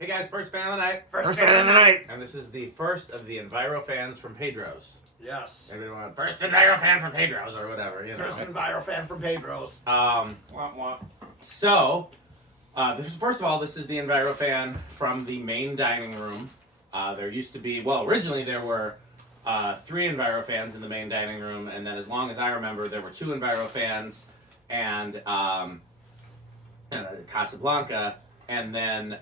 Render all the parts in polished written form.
Hey guys, first fan of the night. First fan of the night. And this is the first of the Envirofans from Pedro's. Yes. Everyone want first Envirofan from Pedro's or whatever, you know. First Envirofan from Pedro's. So, first of all, this is the Envirofan from the main dining room. There used to be, well, originally there were 3 Envirofans in the main dining room, and then as long as I remember, there were 2 Envirofans and Casablanca. And then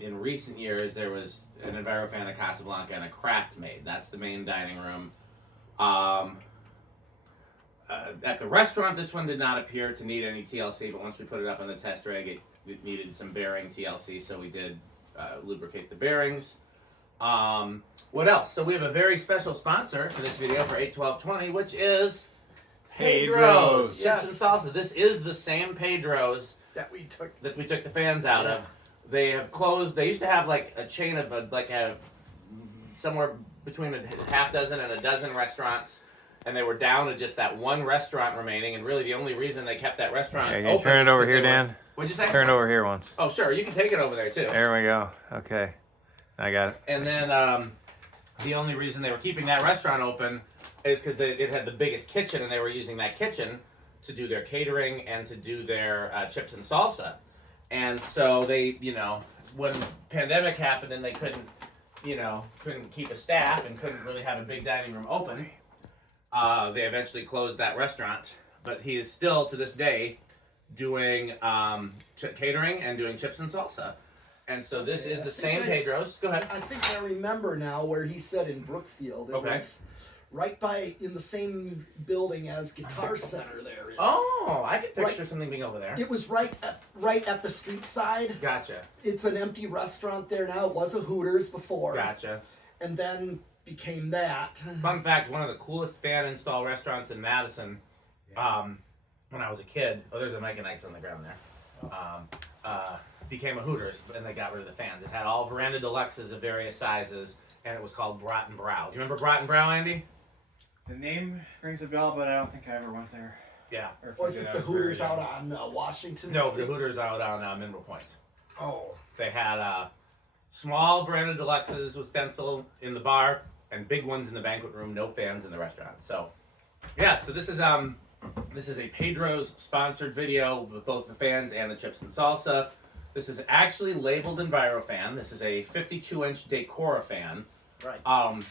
in recent years, there was an Envirofan, a Casablanca, and a Craft Made. That's the main dining room. At the restaurant, this one did not appear to need any TLC, but once we put it up on the test rig, it needed some bearing TLC, so we did lubricate the bearings. What else? So we have a very special sponsor for this video for 8/12/20, which is Pedro's. Yes. Chips and salsa. This is the same Pedro's That we took. the fans out of. They have closed. They used to have like a chain of somewhere between a half dozen and a dozen restaurants, and they were down to just that one restaurant remaining. And really, the only reason they kept that restaurant Okay, can open. you turn it over here, Dan? What'd you say? Turn it over here once. Oh, sure. You can take it over there too. There we go. Okay, I got it. And then the only reason they were keeping that restaurant open is because it had the biggest kitchen, and they were using that kitchen to do their catering and to do their chips and salsa. And so they, when pandemic happened and they couldn't keep a staff and couldn't really have a big dining room open, they eventually closed that restaurant. But he is still, to this day, doing catering and doing chips and salsa. And so this is the same Pedro's. Go ahead. I think I remember now where he said in Brookfield. It was right in the same building as Guitar Center there is. Oh, I can picture something being over there. It was right at the street side. Gotcha. It's an empty restaurant there now. It was a Hooters before. Gotcha. And then became that. Fun fact, one of the coolest fan install restaurants in Madison, when I was a kid, there's a Mike and Ike's on the ground there, became a Hooters, and they got rid of the fans. It had all Veranda Deluxes of various sizes, and it was called Brat and Brow. Do you remember Brat and Brow, Andy? The name rings a bell, but I don't think I ever went there. Yeah. Or if Was I did, it I the was very Hooters young. out on Washington? No, Street? the Hooters out on Mineral Point. Oh. They had small Veranda Deluxes with stencil in the bar, and big ones in the banquet room, no fans in the restaurant. So, yeah, so this is a Pedro's sponsored video with both the fans and the chips and salsa. This is actually labeled Envirofan. This is a 52-inch Decorafan. Right.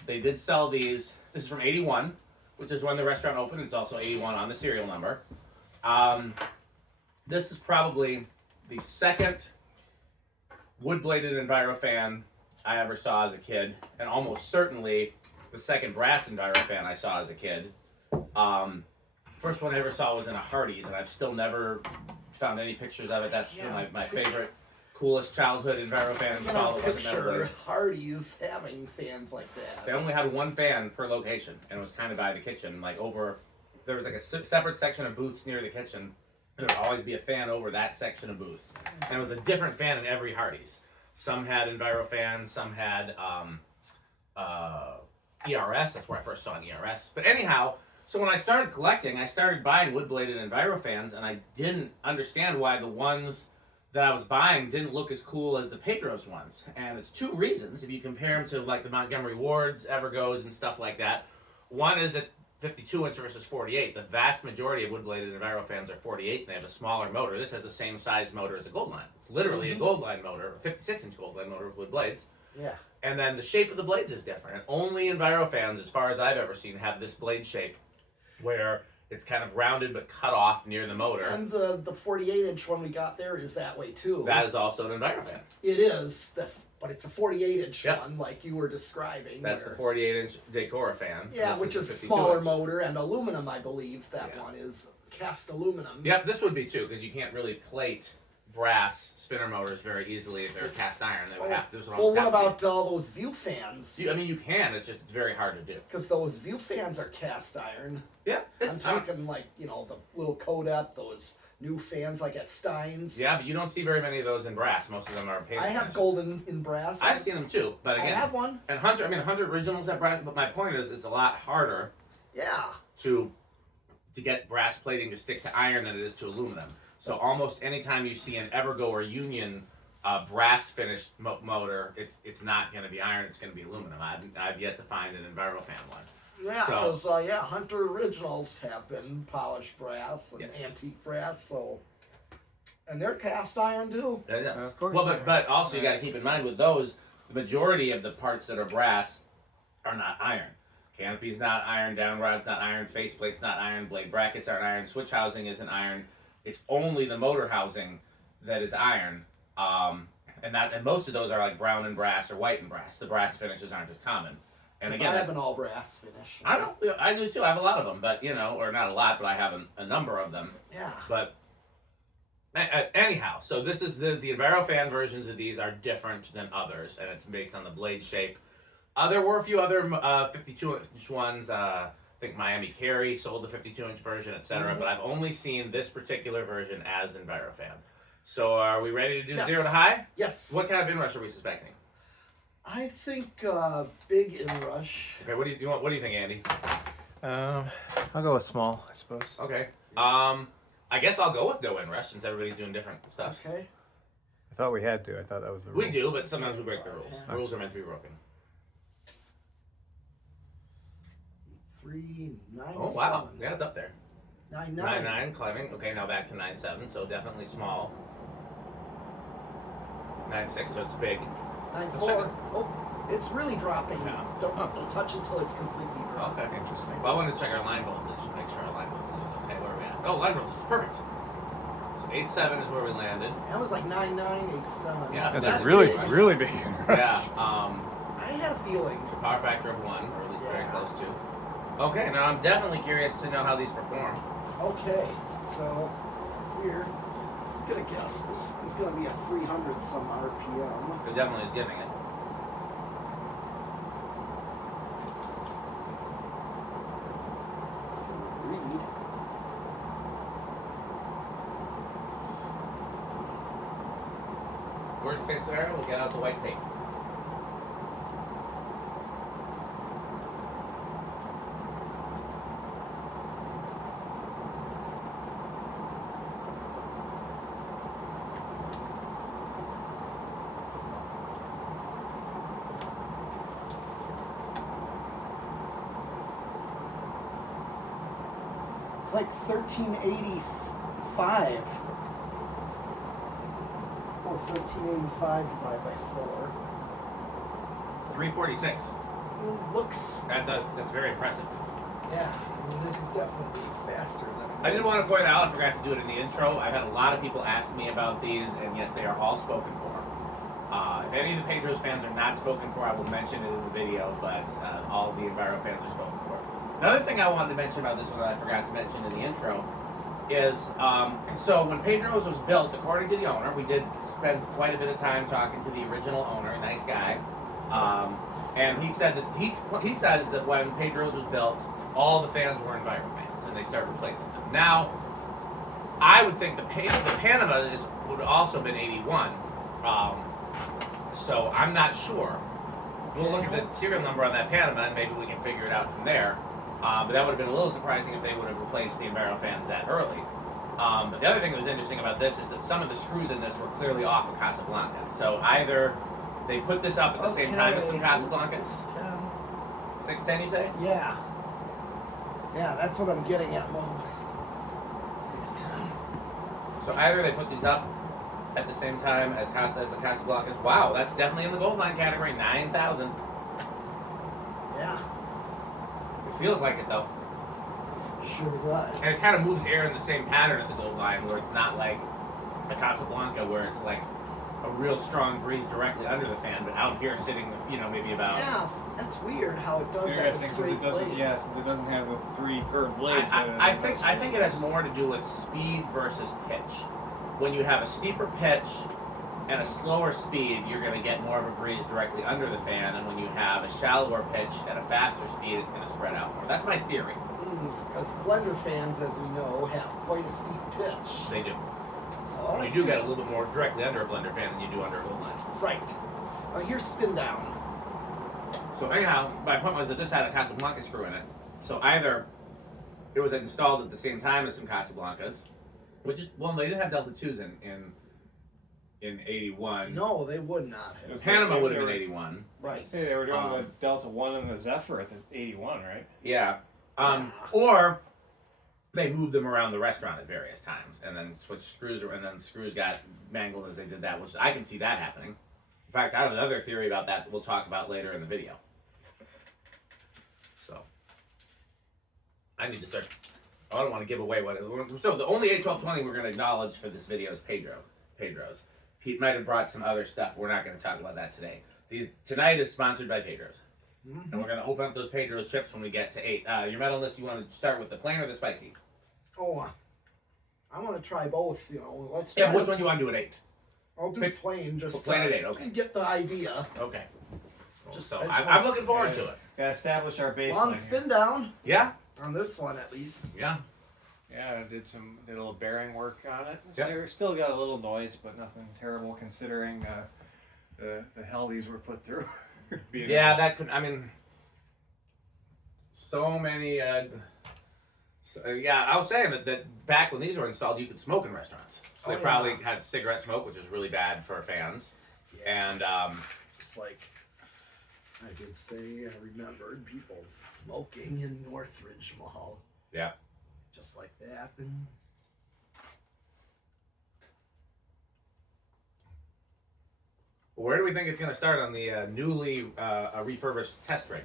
They did sell these. This is from 81, which is when the restaurant opened. It's also 81 on the serial number. This is probably the second wood-bladed Envirofan I ever saw as a kid, and almost certainly the second brass Envirofan I saw as a kid. First one I ever saw was in a Hardee's, and I've still never found any pictures of it. That's my favorite, coolest childhood Envirofan install. That wasn't never Picture bladed. Hardee's having fans like that. They only had one fan per location, and it was kind of by the kitchen. There was like a separate section of booths near the kitchen. There would always be a fan over that section of booth, and it was a different fan in every Hardee's. Some had Envirofan, some had ERS. That's where I first saw an ERS. But anyhow, so when I started collecting, I started buying wood-bladed Envirofans, and I didn't understand why the ones that I was buying didn't look as cool as the Pedro's ones. And it's 2 reasons. If you compare them to like the Montgomery Wards, Evergoes, and stuff like that. One is at 52-inch versus 48. The vast majority of wood-bladed Envirofans are 48, and they have a smaller motor. This has the same size motor as a Goldline. It's literally a Goldline motor, a 56-inch Goldline motor with wood blades. Yeah. And then the shape of the blades is different. And only Envirofans, as far as I've ever seen, have this blade shape where it's kind of rounded but cut off near the motor. And the 48-inch one we got there is that way too. That is also an Envirofan. It is, but it's a 48-inch Yep. one like you were describing. That's the 48-inch Decorafan. Yeah, This which is 52 smaller inch. motor and aluminum, I believe. That Yeah. one is cast aluminum. Yep, this would be too, because you can't really plate brass spinner motors very easily if they're cast iron. They would have to. This would Well, almost what have to about all those view fans? be. You can. It's very hard to do. Because those view fans are cast iron. Yeah, I'm talking like, the little Kodak, those new fans like at Stein's. Yeah, but you don't see very many of those in brass. Most of them are paper. I have finishes. golden in brass. I've seen them too, but again, I have one. And Hunter originals have brass. But my point is, it's a lot harder Yeah. to get brass plating to stick to iron than it is to aluminum. So almost anytime you see an Evergo or Union brass finished motor, it's not going to be iron. It's going to be aluminum. I've yet to find an Envirofan one. Yeah, So- because Hunter Originals have been polished brass and Yes. antique brass, so and they're cast iron too. Yes. Of course Well, they but also you got to keep in mind with those, the majority of the parts that are brass are not iron. Canopy's not iron, down rod's not iron, faceplate's not iron, blade brackets aren't iron, switch housing isn't iron. It's only the motor housing that is iron. And most of those are like brown and brass or white and brass. The brass finishes aren't as common. And 'Cause again, I have an all brass finish. I do too. I have a lot of them, but or not a lot, but I have a number of them. Yeah. But anyhow, so this is the Envirofan versions of these are different than others, and it's based on the blade shape. There were a few other 52-inch ones. I think Miami Carry sold the 52-inch version, etc. But I've only seen this particular version as Envirofan. So are we ready to do Yes. 0 to high? Yes. What kind of inrush are we suspecting? I think big inrush. Okay, what do you want? What do you think, Andy? I'll go with small, I suppose. Okay. I guess I'll go with no inrush since everybody's doing different stuff. Okay. I thought we had to. I thought that was the rule. We do, but sometimes we break the rules. Yeah. Rules are meant to be broken. 397. Oh wow, yeah, it's up there. 99. 9-9 climbing. Okay, now back to 9-7, so definitely small. 9-6, so it's big. 9-4. Oh, it's really dropping. Yeah. Don't touch until it's completely dry. Okay. Interesting. Well, I wanted to check our line voltage, make sure our line voltage is okay. Where are we at? Oh, line voltage is perfect. So 8-7 is where we landed. That was like 9-9, 8-7. Yeah, That's that's a really, big. really big. Yeah. I had a feeling. Power factor of 1, or at least very Yeah. close to. Okay, now I'm definitely curious to know how these perform. Okay, so we're gonna guess this is gonna be a 300 some RPM. It definitely is giving it. Read. Worst case scenario, we'll get out the white tape. It's like 1385. Or 1385 divided by 4. 346. Looks, That's very impressive. yeah, I mean, this is definitely faster than. I did want to point out, I forgot to do it in the intro, I've had a lot of people ask me about these, and yes, they are all spoken for. If any of the Pedro's fans are not spoken for, I will mention it in the video, but all of the Enviro fans are spoken for. Another thing I wanted to mention about this one that I forgot to mention in the intro is, so when Pedro's was built, according to the owner, we did spend quite a bit of time talking to the original owner, a nice guy, and he said that he says that when Pedro's was built, all the fans were Enviro fans, and they started replacing them. Now, I would think the Panama would also been 81, so I'm not sure. We'll look at the serial number on that Panama, and maybe we can figure it out from there. But that would have been a little surprising if they would have replaced the Enviro fans that early. But the other thing that was interesting about this is that some of the screws in this were clearly off of Casablanca. So either they put this up at the same time as some Casablancas. 610, you say? Yeah. Yeah, that's what I'm getting at most. 610. So either they put these up at the same time as the Casablancas. Wow, that's definitely in the gold line category, 9,000. Yeah, It feels like it though. sure does. And it kind of moves air in the same pattern as a gold line, where it's not like a Casablanca where it's like a real strong breeze directly under the fan, but out here sitting with, maybe about. Yeah, that's weird how it does that with Interesting, since straight it doesn't. blades. Yeah, since it doesn't have the 3 curved blades. I think it has more to do with speed versus pitch. When you have a steeper pitch and a slower speed, you're going to get more of a breeze directly under the fan, and when you have a shallower pitch and a faster speed, it's going to spread out more. That's my theory. Because blender fans, as we know, have quite a steep pitch. They do. So You let's do get a little bit more directly under a blender fan than you do under a gold line. Right. Here's spin down. So anyhow, my point was that this had a Casablanca screw in it. So either it was installed at the same time as some Casablancas, which is, well, they did have Delta 2s in in '81. No, they would not have. Panama would have been '81. Right. See, they were doing the Delta 1 and the Zephyr at the 81, right? Yeah. Or they moved them around the restaurant at various times, and then switched screws, and then screws got mangled as they did that, which I can see that happening. In fact, I have another theory about that we'll talk about later in the video. So, I need to start. I don't want to give away what it is. So, the only A1220 we're going to acknowledge for this video is Pedro's. Pete might have brought some other stuff. We're not going to talk about that today. Tonight is sponsored by Pedro's. Mm-hmm. And we're going to open up those Pedro's chips when we get to 8. Your metal list, you want to start with the plain or the spicy? Oh, I want to try both. You know, let's. Yeah, which one do you want to do at 8? I'll do plain. Just plain at 8. Okay. Get the idea. Okay. Just so I'm looking forward to it. Gotta establish our baseline. Long spin down. Yeah. On this one, at least. Yeah. Yeah, I did a little bearing work on it. Yep. Still got a little noise, but nothing terrible considering the hell these were put through. Yeah, that could. I mean, so many. Yeah, I was saying that back when these were installed, you could smoke in restaurants. So they probably had cigarette smoke, which is really bad for fans. Yeah. And just like I did say, I remembered people smoking in Northridge Mall. Yeah. Just like that. And where do we think it's going to start on the newly refurbished test rig?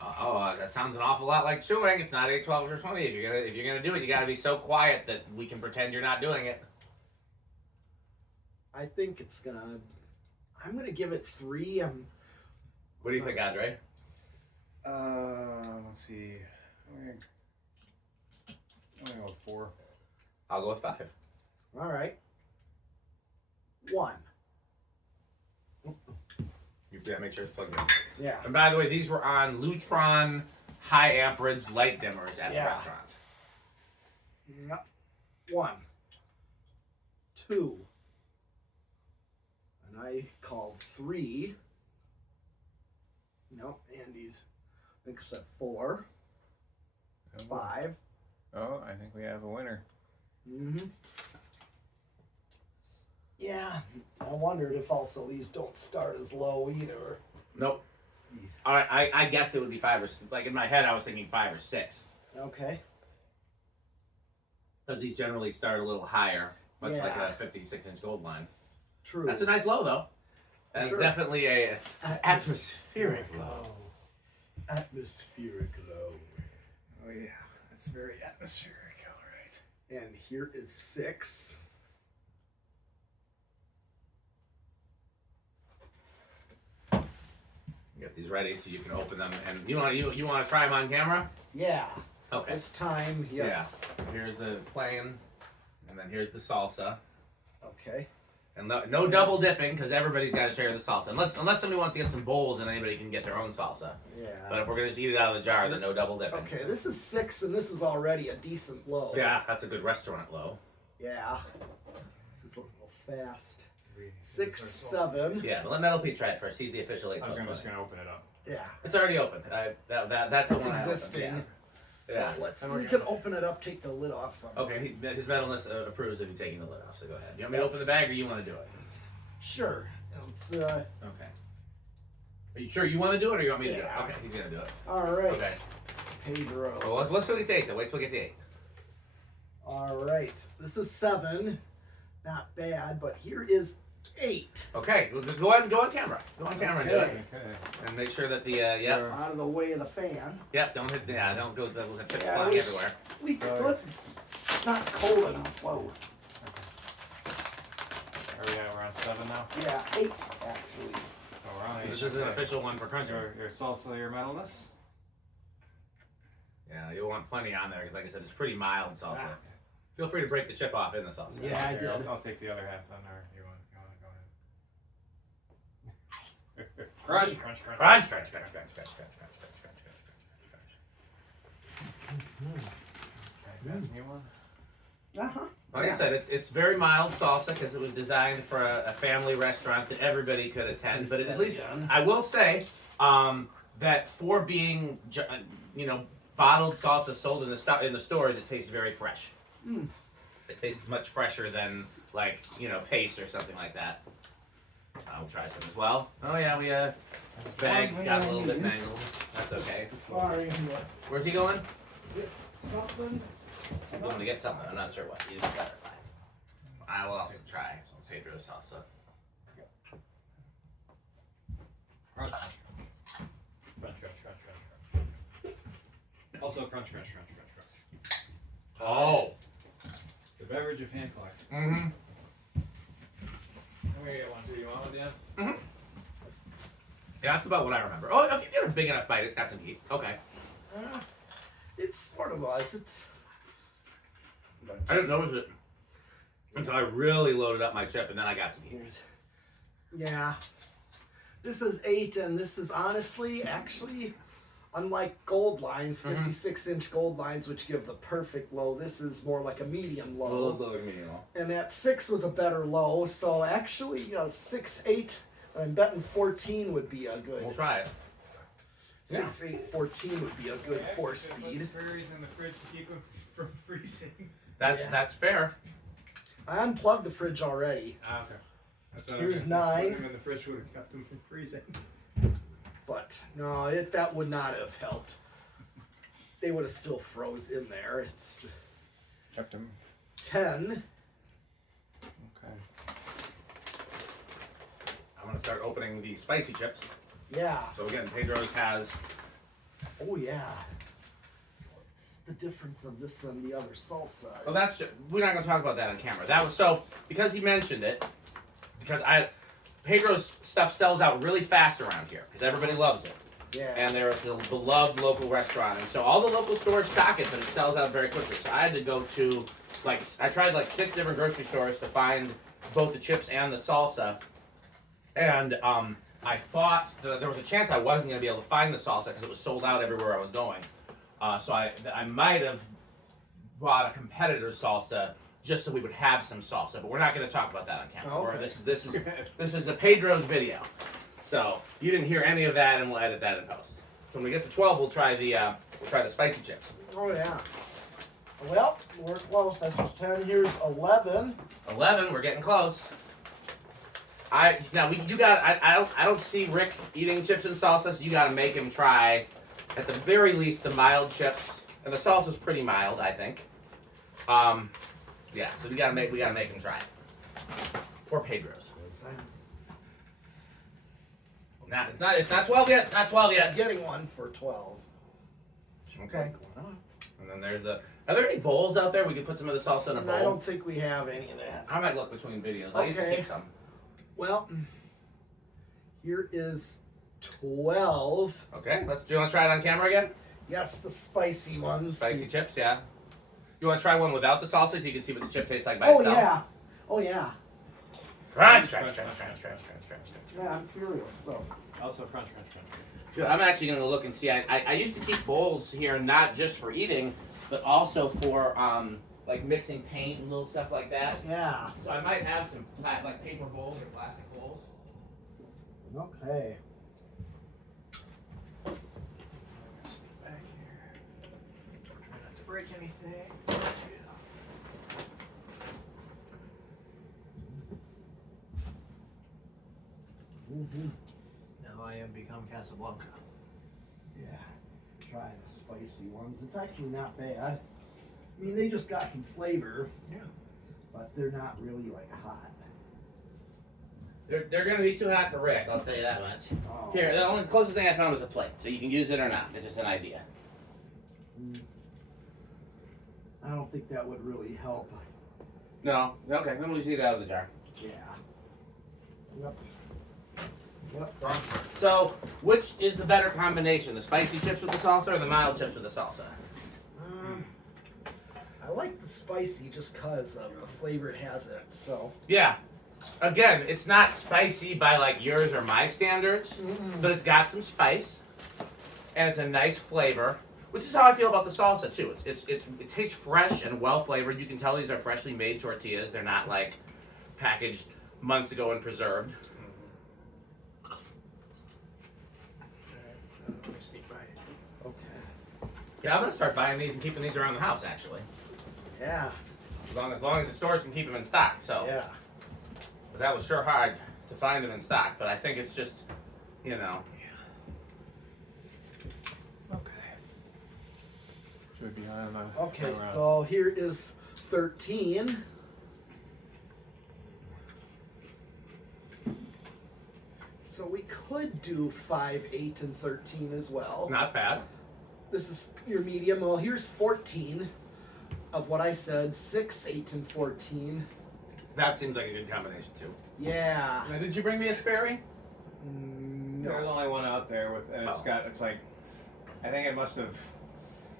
That sounds an awful lot like chewing. It's not 812 or 20. If you're gonna do it, you got to be so quiet that we can pretend you're not doing it. I think it's gonna. I'm gonna give it 3. What do you think, Andre? Let's see. I'm gonna go with 4. I'll go with 5. All right. 1. Yeah, make sure it's plugged in. Yeah. And by the way, these were on Lutron high amperage light dimmers at the restaurant. Yep. 1, 2, and I called 3. Nope, Andy's. I think I said 4, 5. Oh, I think we have a winner. Mm-hmm. Yeah, I wondered if also these don't start as low either. Nope. All right, I guessed it would be 5 or like in my head I was thinking 5 or 6. Okay. Because these generally start a little higher, much like Yeah. a 56-inch gold line. True. That's a nice low though. That's definitely a atmospheric low. Atmospheric low. Oh yeah, that's very atmospheric. All right. And here is 6. Get these ready so you can open them. And you want to try them on camera? Yeah. Okay. This time, yes. Yeah. Here's the plain, and then here's the salsa. Okay. And no double dipping because everybody's got to share the salsa. Unless somebody wants to get some bowls and anybody can get their own salsa. Yeah. But if we're gonna just eat it out of the jar, then no double dipping. Okay, this is 6, and this is already a decent low. Yeah, that's a good restaurant low. Yeah. This is a little fast. 6, 7. Yeah, but let Metal Pete try it first. He's the official I was A1220. just gonna open it up. Yeah. It's already open. That's the It's one I opened, existing. Yeah. We can open it up, take the lid off something. Okay, his metal list approves of you taking the lid off, so go ahead. You want me to open the bag or you want to do it? Sure. It's, Okay. Are you sure you want to do it or you want me to do it? Yeah. Okay, he's going to do it. all right. Okay. Pedro. Well, let's look at the 8 though. Wait till we get to 8. All right. This is 7. Not bad, but here is 8. Okay, go ahead and go on camera. Go on camera and do it. Okay. And make sure that the, yep. Out of the way of the fan. Yep, don't hit, don't go, the chips Yeah, flying everywhere. We could. It's not cold enough. Whoa. Are we at? We're on 7 now. Yeah, 8 actually. Oh, we're on 8. This is an official one for crunching. Your salsa, your metalness. Yeah, you'll want plenty on there because, like I said, it's pretty mild salsa. Feel free to break the chip off in the salsa. Yeah, I did. I'll take the other half then, or you want to go ahead. Crunch, crunch, crunch. Crunch, crunch, crunch, crunch, crunch, crunch, crunch, crunch, crunch, crunch, crunch. Pass me one. Uh-huh. Like I said, it's very mild salsa because it was designed for a family restaurant that everybody could attend. But at least I will say that for being bottled salsa sold in the stores, it tastes very fresh. It tastes much fresher than like, you know, paste or something like that. I'll try some as well. Oh yeah, we this bag got a little bit mangled. That's okay. Sorry. Where's he going? Get something. He's going to get something. I'm not sure what. He's better. I will also try Pedro salsa. Crunch. Crunch, crunch, crunch, crunch, crunch. Also crunch, crunch, crunch, crunch, crunch. Oh. The beverage of hand collectors. Mm-hmm. Let me get one. Do you want one, Dan? Mm-hmm. Yeah, that's about what I remember. Oh, if you get a big enough bite, it's got some heat. Okay. It sort of was. It's. I didn't notice it until I really loaded up my chip, and then I got some heat. Yeah. This is 8, and this is honestly, actually, unlike gold lines, 56-inch gold lines, which give the perfect low, this is more like a medium low. A little lower medium low. And that 6 was a better low, so actually 6, 8, I'm betting 14 would be a good. We'll try it. 6, 8, 14 would be a good force speed. Berries in the fridge to keep them from freezing. That's fair. I unplugged the fridge already. Ah, okay. That's what Here's I was 9. Putting them in the fridge would have kept them from freezing. But no, that would not have helped. They would have still froze in there. It's Kept him. 10. Okay. I'm going to start opening the spicy chips. Yeah. So again, Pedro's has... Oh yeah. What's the difference of this and the other salsa? Well, that's just, we're not going to talk about that on camera. That was so because he mentioned it. Because Pedro's stuff sells out really fast around here because everybody loves it, Yeah. and they're a beloved local restaurant, and so all the local stores stock it, but it sells out very quickly. So I had to go to I tried 6 different grocery stores to find both the chips and the salsa, and I thought that there was a chance I wasn't going to be able to find the salsa because it was sold out everywhere I was going. So I might have bought a competitor's salsa just so we would have some salsa, but we're not going to talk about that on camera. Oh, okay. This is the Pedro's video, so you didn't hear any of that, and we'll edit that in post. So when we get to 12, we'll try the spicy chips. Oh yeah. Well, we're close. That's 10. Here's 11. 11, we're getting close. I don't see Rick eating chips and salsa, so you got to make him try, at the very least, the mild chips, and the salsa's pretty mild, I think. Yeah, so we gotta make him try it. Poor Pedro's. Nah, it's not 12 yet. It's not 12 I'm yet. getting one for 12. Okay. And then there's the. Are there any bowls out there we could put some of the salsa in a bowl? I don't think we have any of that. I might look between videos. I used to Okay. keep some. Well, here is 12. Okay. Do you want to try it on camera again? Yes, the spicy ones. Spicy chips, yeah. You want to try one without the salsa so you can see what the chip tastes like by Oh itself? yeah. Oh yeah. Crunch, Crunch, crunch, crunch, crunch, crunch, crunch, crunch, crunch, crunch. Yeah, I'm curious. So. Also crunch, crunch, crunch. Dude, I'm actually going to look and see. I used to keep bowls here not just for eating, but also for like mixing paint and little stuff like that. Yeah. So I might have some like paper bowls or plastic bowls. Okay. Sneak back here. Try not to break anything. Mm-hmm. Now I am become Casablanca. Yeah. Try the spicy ones. It's actually not bad. I mean, they just got some flavor. Yeah. But they're not really like hot. They're going to be too hot for Rick, I'll tell you that much. Oh. Here, the only closest thing I found was a plate, so you can use it or not. It's just an idea. I don't think that would really help. No? Okay, then we'll just eat it out of the jar. Yeah. Yep. Yep. So, which is the better combination? The spicy chips with the salsa or the mild chips with the salsa? I like the spicy just because of the flavor it has in it. So. Yeah. Again, it's not spicy by like yours or my standards, but it's got some spice, and it's a nice flavor, which is how I feel about the salsa too. It tastes fresh and well flavored. You can tell these are freshly made tortillas. They're not like packaged months ago and preserved. Let me sneak by. Okay. Yeah, I'm gonna start buying these and keeping these around the house actually. Yeah. As long as the stores can keep them in stock. So Yeah. but that was sure hard to find them in stock. But I think it's just, you know. Okay. Should we be on the Okay, around? so here is 13. So we could do 5, 8, and 13 as well. Not bad. This is your medium. Well, here's 14 of what I said. 6, 8, and 14. That seems like a good combination too. Yeah. Now, did you bring me a Sperry? There's No. only one out there with, and it's Oh. got. It's like, I think it must have,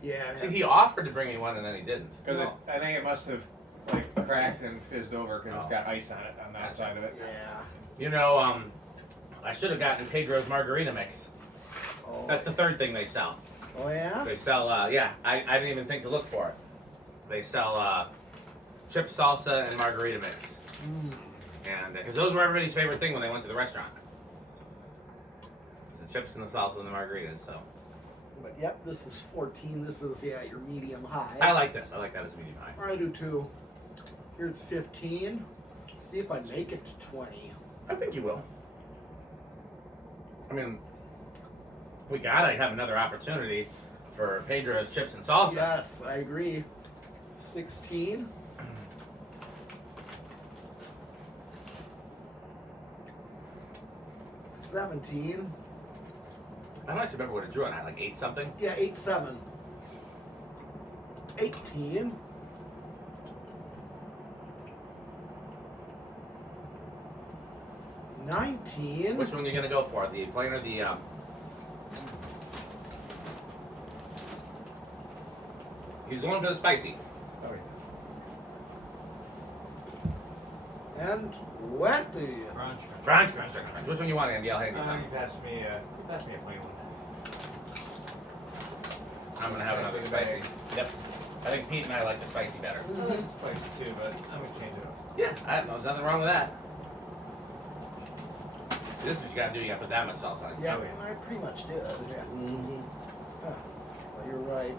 Yeah. it See, has- he offered to bring me one and then he didn't. because No. I think it must have like cracked and fizzed over because Oh. it's got ice on it on that side of it. Yeah. You know, I should have gotten Pedro's margarita mix. Oh. That's the third thing they sell. Oh yeah. They sell, yeah, I didn't even think to look for it. They sell chip salsa and margarita mix. And because those were everybody's favorite thing when they went to the restaurant. The chips and the salsa and the margaritas, so. But yep, this is 14. This is your medium high. I like this. I like that as medium high. I do too. Here it's 15. See if I make it to 20. I think you will. I mean, we gotta have another opportunity for Pedro's chips and salsa. Yes, I agree. 16. 17. I don't actually remember what it drew on. I had like 8 something. Yeah, 8, 7. 18. 19. Which one are you gonna go for? The plain or the He's going for the spicy. Oh, And 20. Crunch. Crunch. Which one you want, Andy? I'll hand you You some. passed me a plain one. I'm gonna have another spicy. Yep. I think Pete and I like the spicy better. I like the spicy too, but I'm gonna change it up. Yeah, I don't know. Nothing wrong with that. This is what you gotta do. You gotta put that much salsa on. Yeah, Oh, yeah. I pretty much did. Yeah. Mm-hmm. Well, you're right.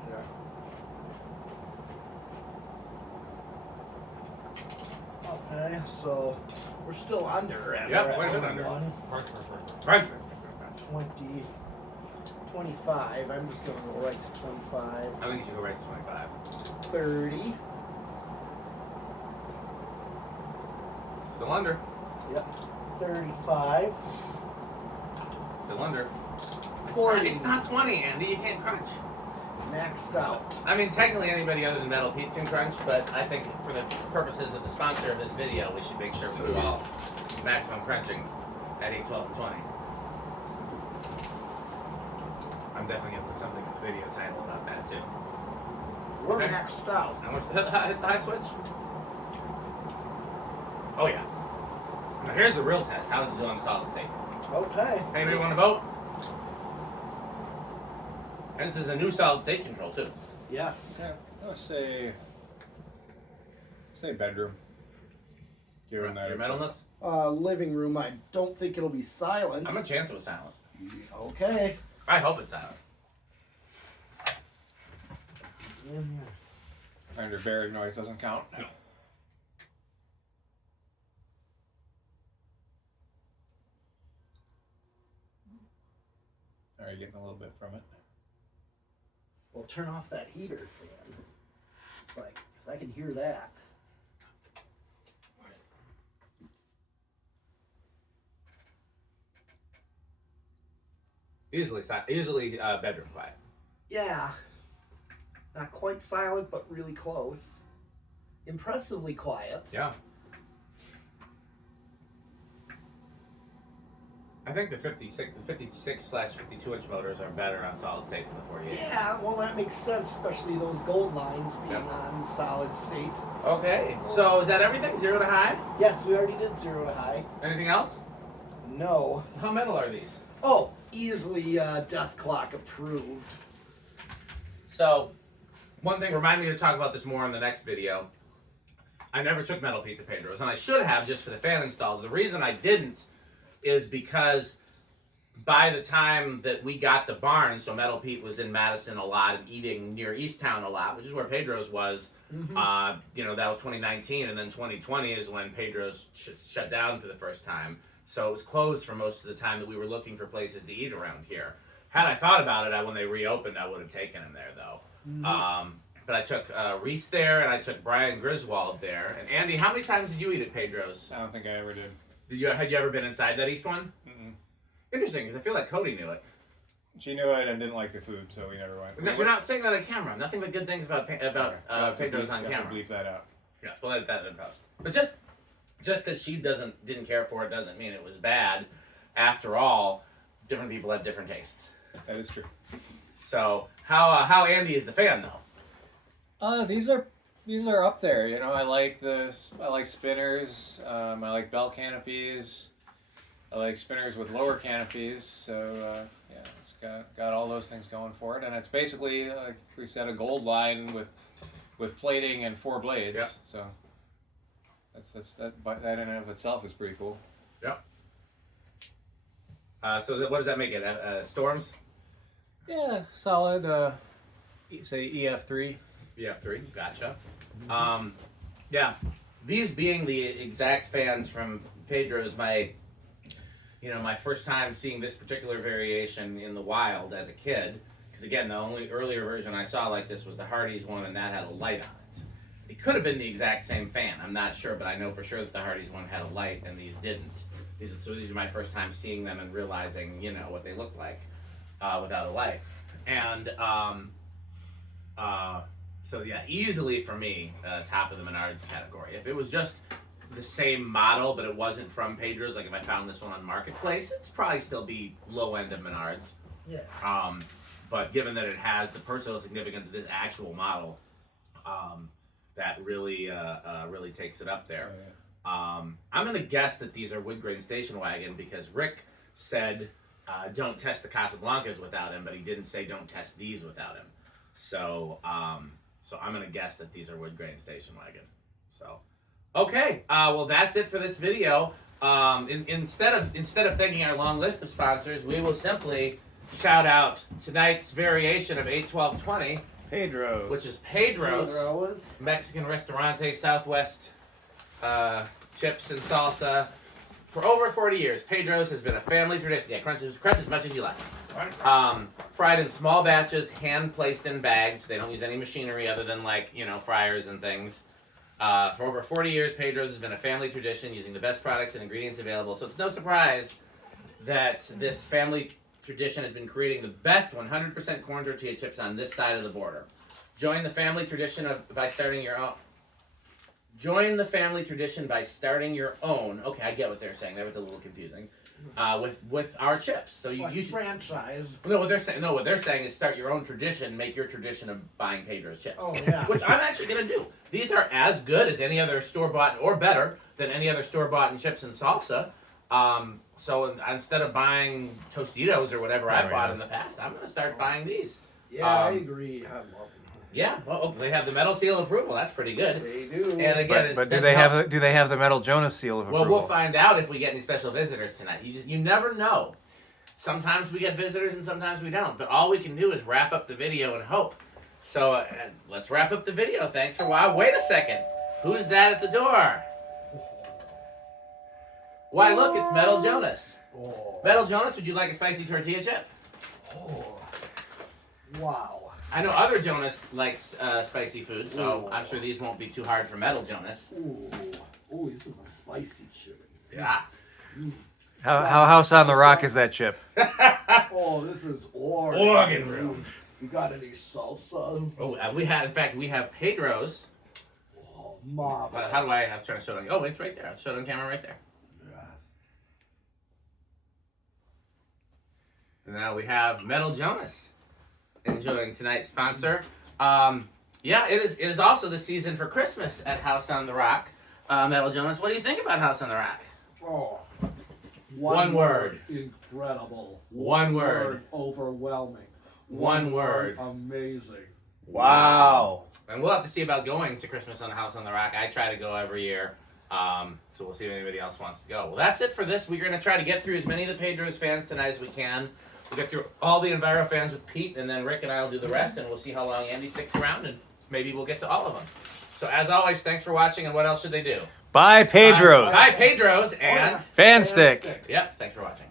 Okay, so we're still under. And Yep, we're at quite a bit under. 21, Crunch. 20, 25. I'm just gonna go right to 25. I think you should go right to 25. 30. Still under. Yep. 35. Still under. 40. It's not 20, Andy. You can't crunch. Maxed out. I mean, technically anybody other than Metal Pete can crunch, but I think for the purposes of the sponsor of this video, we should make sure we do all maximum crunching at 8, 12, and 20. I'm definitely going to put something in the video title about that, too. We're Okay. maxed out. How much hit the high switch? Oh, yeah. Now, here's the real test. How does it do on the solid state? Okay. Anybody want to vote? And this is a new solid state control, too. Yes. Yeah, let's say bedroom. Here and there. Your metalness? Living room. I don't think it'll be silent. I'm a chance it was silent. Okay. I hope it's silent. Under buried noise doesn't count. No. Are you getting a little bit from it? Well, turn off that heater fan. It's like, 'cause I can hear that. Usually bedroom quiet. Yeah. Not quite silent, but really close. Impressively quiet. Yeah. I think the 56/52 inch motors are better on solid state than the 48. Yeah, well, that makes sense, especially those gold lines being Yep. on solid state. Okay, so is that everything? 0 to high? Yes, we already did 0 to high. Anything else? No. How metal are these? Oh, easily death clock approved. So, one thing, remind me to talk about this more in the next video. I never took Metal Pete to Pedro's, and I should have just for the fan installs. The reason I didn't is because by the time that we got the barn, so Metal Pete was in Madison a lot and eating near Easttown a lot, which is where Pedro's was. You know, that was 2019, and then 2020 is when Pedro's shut down for the first time. So it was closed for most of the time that we were looking for places to eat around here. Had I thought about it, when they reopened, I would have taken him there, though. But I took Reese there, and I took Brian Griswold there. And Andy, how many times did you eat at Pedro's? I don't think I ever did. Had you ever been inside that East one? Mm-mm. Interesting, because I feel like Cody knew it. She knew it and didn't like the food, so we never went. We're not saying that on camera. Nothing but good things about Pedro's on camera. Bleep that out. Yes, we'll edit that in post. But just because she didn't care for it doesn't mean it was bad. After all, different people have different tastes. That is true. So how Andy is the fan though? These are up there. You know, I like spinners. I like bell canopies. I like spinners with lower canopies. So yeah, it's got all those things going for it, and it's basically like we said, a gold line with plating and 4 blades. Yeah. So that in and of itself is pretty cool. Yep. So what does that make it? Storms? Yeah, solid. Say EF3. EF3. Gotcha. Yeah. These being the exact fans from Pedro's, my first time seeing this particular variation in the wild as a kid. Because again, the only earlier version I saw like this was the Hardee's one, and that had a light on it. It could have been the exact same fan. I'm not sure, but I know for sure that the Hardee's one had a light, and these didn't. These are my first time seeing them and realizing, what they look like without a light. And so yeah, easily for me, top of the Menards category. If it was just the same model, but it wasn't from Pedro's, like if I found this one on Marketplace, it's probably still be low end of Menards. Yeah. But given that it has the personal significance of this actual model, that really takes it up there. Oh, yeah. I'm gonna guess that these are wood grain station wagon because Rick said don't test the Casablancas without him, but he didn't say don't test these without him. So I'm gonna guess that these are wood grain station wagon. So okay, well that's it for this video. Instead of thanking our long list of sponsors, we will simply shout out tonight's variation of 81220, Pedro's. which is Pedro's Pedro's. Mexican Restaurante Southwest chips and salsa. For over 40 years, Pedro's has been a family tradition. Yeah, crunch as much as you like. Fried in small batches, hand placed in bags. They don't use any machinery other than fryers and things. For over 40 years, Pedro's has been a family tradition using the best products and ingredients available. So it's no surprise that this family tradition has been creating the best 100% corn tortilla chips on this side of the border. Join the family tradition by starting your own. Okay, I get what they're saying. That was a little confusing. With our chips. So you should franchise. No, what they're saying is start your own tradition, make your tradition of buying Pedro's chips. Oh, yeah. Which I'm actually gonna do. These are as good as any other store-bought, or better than any other store-bought in chips and salsa. So instead of buying Tostitos or whatever I bought in the past, I'm gonna start buying these. Yeah, I agree. I love them. Yeah, well, they have the metal seal of approval. That's pretty good. They do. And again, But do they have the metal Jonas seal of approval? Well, we'll find out if we get any special visitors tonight. You never know. Sometimes we get visitors and sometimes we don't. But all we can do is wrap up the video and hope. So let's wrap up the video. Thanks for watching. Wait a second. Who's that at the door? Why, look, it's Metal Jonas. Oh. Metal Jonas, would you like a spicy tortilla chip? Oh. Wow. I know other Jonas likes spicy food, so Ooh. I'm sure these won't be too hard for Metal Jonas. Ooh. Oh, this is a spicy chip. Yeah. How House on the Rock is that chip? Oh, this is Oregon. Oregon room. You got any salsa? Oh, we have Pedro's. Oh, mom. How do I'm trying to show it on. Oh, it's right there. I'll show it on camera right there. And now we have Metal Jonas enjoying tonight's sponsor. Yeah, it is also the season for Christmas at House on the Rock. Metal Jonas, what do you think about House on the Rock? Oh. One word. Incredible. One word. Overwhelming. One word. Amazing. Wow. And we'll have to see about going to Christmas on House on the Rock. I try to go every year. So we'll see if anybody else wants to go. Well, that's it for this. We're going to try to get through as many of the Pedro's fans tonight as we can. We'll get through all the Envirofans with Pete, and then Rick and I will do the rest, and we'll see how long Andy sticks around, and maybe we'll get to all of them. So as always, thanks for watching, and what else should they do? Bye, Pedro's. Bye, Pedro's, and... Fan stick. Yep, thanks for watching.